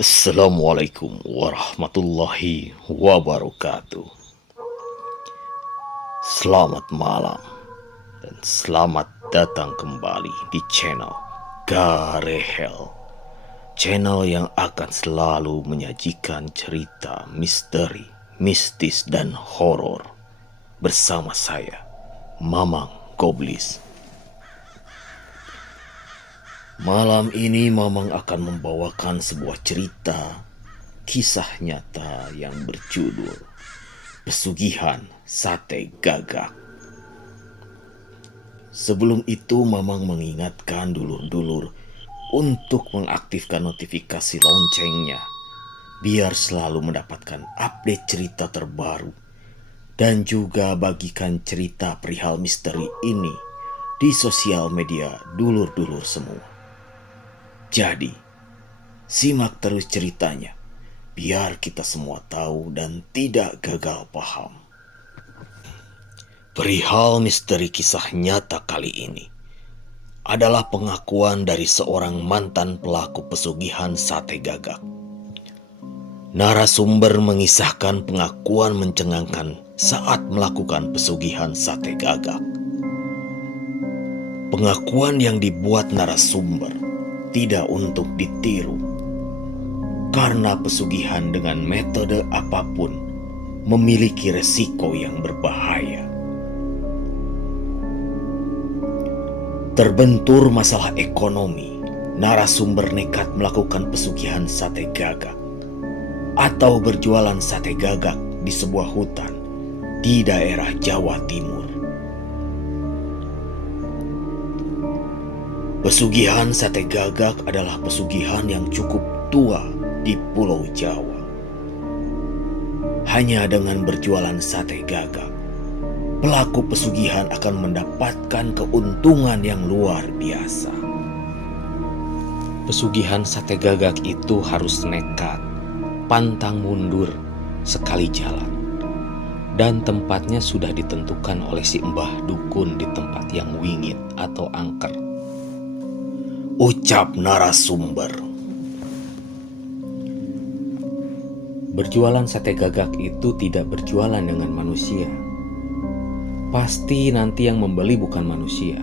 Assalamualaikum warahmatullahi wabarakatuh. Selamat malam dan selamat datang kembali di channel Garehel. Channel yang akan selalu menyajikan cerita misteri, mistis dan horor bersama saya, Mamang Goblis. Malam ini Mamang akan membawakan sebuah cerita kisah nyata yang berjudul Pesugihan Sate Gagak. Sebelum itu Mamang mengingatkan dulur-dulur untuk mengaktifkan notifikasi loncengnya biar selalu mendapatkan update cerita terbaru dan juga bagikan cerita perihal misteri ini di sosial media dulur-dulur semua. Jadi, simak terus ceritanya, biar kita semua tahu dan tidak gagal paham. Perihal misteri kisah nyata kali ini adalah pengakuan dari seorang mantan pelaku pesugihan sate gagak. Narasumber mengisahkan pengakuan mencengangkan saat melakukan pesugihan sate gagak. Pengakuan yang dibuat narasumber tidak untuk ditiru, karena pesugihan dengan metode apapun memiliki resiko yang berbahaya. Terbentur masalah ekonomi, narasumber nekat melakukan pesugihan sate gagak atau berjualan sate gagak di sebuah hutan di daerah Jawa Timur. Pesugihan sate gagak adalah pesugihan yang cukup tua di Pulau Jawa. Hanya dengan berjualan sate gagak, pelaku pesugihan akan mendapatkan keuntungan yang luar biasa. Pesugihan sate gagak itu harus nekat, pantang mundur sekali jalan. Dan tempatnya sudah ditentukan oleh si mbah dukun di tempat yang wingit atau angker. Ucap narasumber. Berjualan sate gagak itu tidak berjualan dengan manusia. Pasti nanti yang membeli bukan manusia,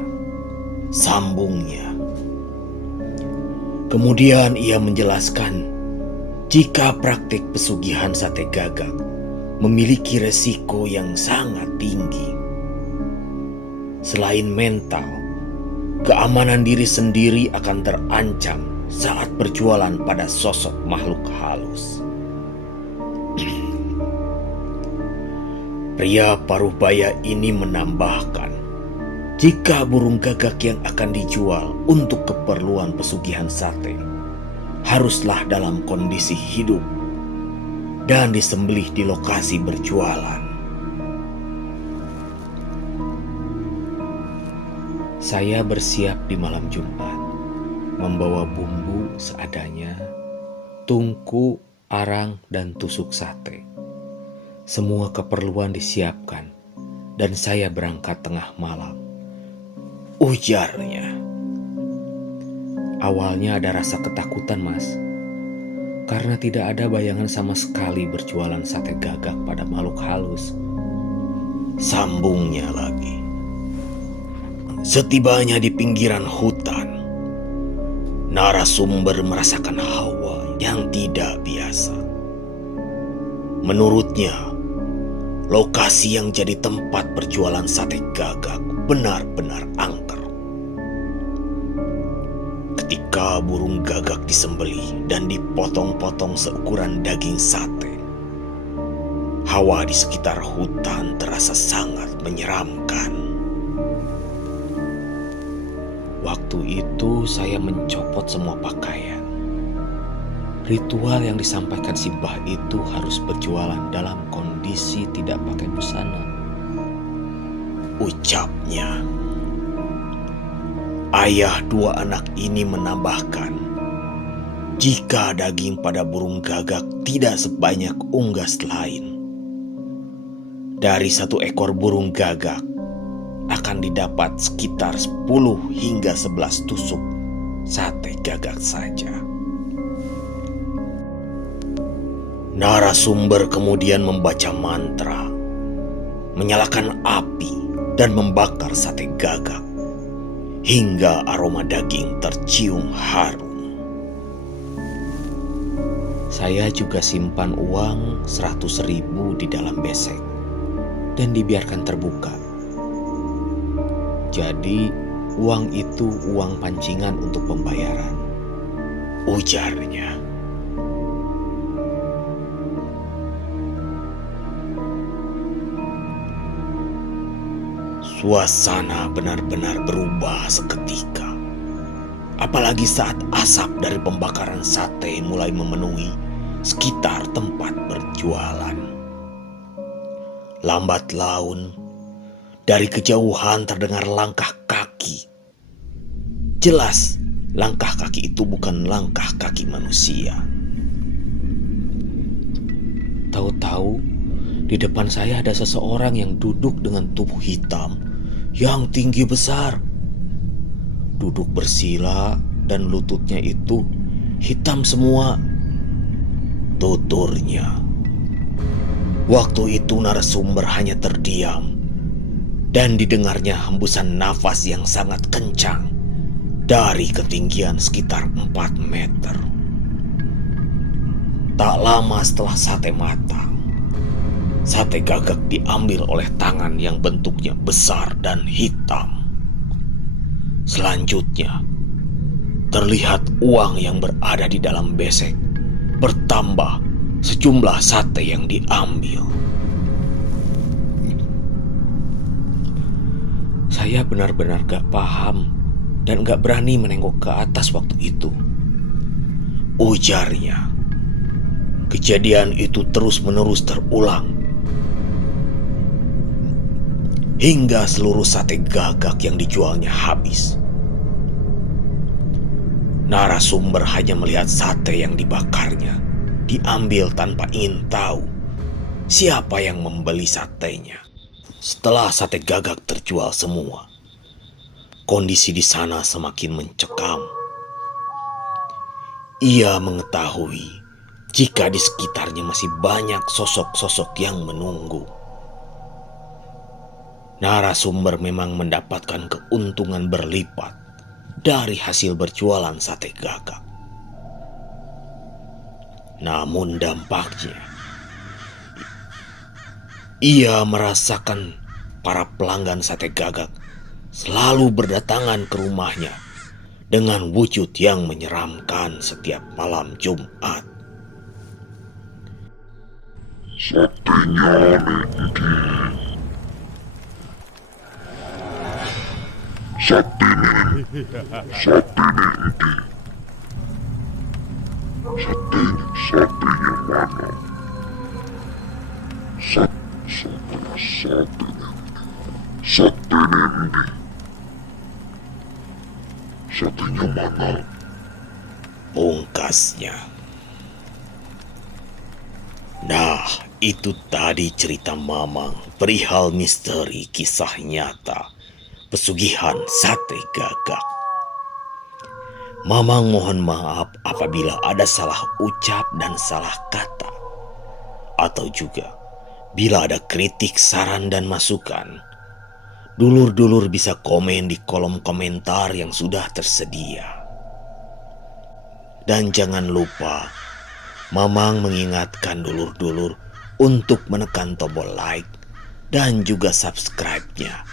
sambungnya. Kemudian ia menjelaskan jika praktik pesugihan sate gagak memiliki resiko yang sangat tinggi. Selain mental, keamanan diri sendiri akan terancam saat berjualan pada sosok makhluk halus. Pria paruh baya ini menambahkan, jika burung gagak yang akan dijual untuk keperluan pesugihan sate haruslah dalam kondisi hidup dan disembelih di lokasi berjualan. Saya bersiap di malam Jumat, membawa bumbu seadanya, tungku, arang, dan tusuk sate. Semua keperluan disiapkan, dan saya berangkat tengah malam. Ujarnya. Awalnya ada rasa ketakutan, Mas, karena tidak ada bayangan sama sekali berjualan sate gagak pada makhluk halus. Sambungnya lagi. Setibanya di pinggiran hutan, narasumber merasakan hawa yang tidak biasa. Menurutnya, lokasi yang jadi tempat berjualan sate gagak benar-benar angker. Ketika burung gagak disembelih dan dipotong-potong seukuran daging sate, hawa di sekitar hutan terasa sangat menyeramkan. Waktu itu saya mencopot semua pakaian. Ritual yang disampaikan si mbah itu harus berjualan dalam kondisi tidak pakai busana. Ucapnya. Ayah dua anak ini menambahkan, jika daging pada burung gagak tidak sebanyak unggas lain, dari satu ekor burung gagak akan didapat sekitar 10 hingga 11 tusuk sate gagak saja. Narasumber kemudian membaca mantra, menyalakan api, dan membakar sate gagak hingga aroma daging tercium harum. Saya juga simpan uang 100.000 di dalam besek dan dibiarkan terbuka. Jadi uang itu uang pancingan untuk pembayaran, ujarnya. Suasana benar-benar berubah seketika. Apalagi saat asap dari pembakaran sate mulai memenuhi sekitar tempat berjualan. Lambat laun, dari kejauhan terdengar langkah kaki. Jelas, langkah kaki itu bukan langkah kaki manusia. Tahu-tahu, di depan saya ada seseorang yang duduk dengan tubuh hitam yang tinggi besar. Duduk bersila dan lututnya itu hitam semua. Tuturnya. Waktu itu narasumber hanya terdiam dan didengarnya hembusan nafas yang sangat kencang dari ketinggian sekitar 4 meter. Tak lama setelah sate matang, sate gagak diambil oleh tangan yang bentuknya besar dan hitam. Selanjutnya, terlihat uang yang berada di dalam besek bertambah sejumlah sate yang diambil. Saya benar-benar gak paham dan gak berani menengok ke atas waktu itu. Ujarnya, kejadian itu terus-menerus terulang hingga seluruh sate gagak yang dijualnya habis. Narasumber hanya melihat sate yang dibakarnya diambil tanpa ingin tahu siapa yang membeli satenya. Setelah sate gagak terjual semua, kondisi di sana semakin mencekam. Ia mengetahui jika di sekitarnya masih banyak sosok-sosok yang menunggu. Narasumber memang mendapatkan keuntungan berlipat dari hasil berjualan sate gagak. Namun dampaknya, ia merasakan para pelanggan sate gagak selalu berdatangan ke rumahnya dengan wujud yang menyeramkan setiap malam Jumat. Satenya mana? Satenya mana? Pungkasnya. Nah, itu tadi cerita Mamang perihal misteri kisah nyata pesugihan sate gagak. Mamang mohon maaf apabila ada salah ucap dan salah kata, atau juga bila ada kritik, saran, dan masukan. Dulur-dulur bisa komen di kolom komentar yang sudah tersedia. Dan jangan lupa, Mamang mengingatkan dulur-dulur untuk menekan tombol like dan juga subscribe-nya,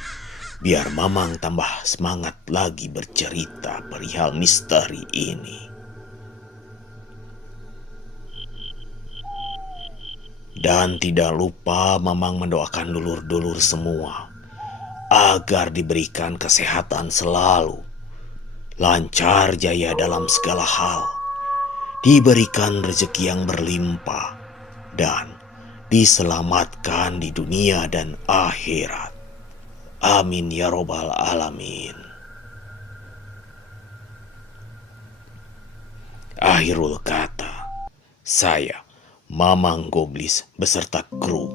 biar Mamang tambah semangat lagi bercerita perihal misteri ini. Dan tidak lupa Mamang mendoakan dulur-dulur semua agar diberikan kesehatan selalu, lancar jaya dalam segala hal, diberikan rezeki yang berlimpah, dan diselamatkan di dunia dan akhirat. Amin ya robbal alamin. Akhirul kata, saya Mamang Goblis beserta kru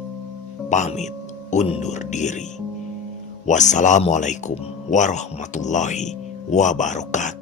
pamit undur diri. Wassalamualaikum warahmatullahi wabarakatuh.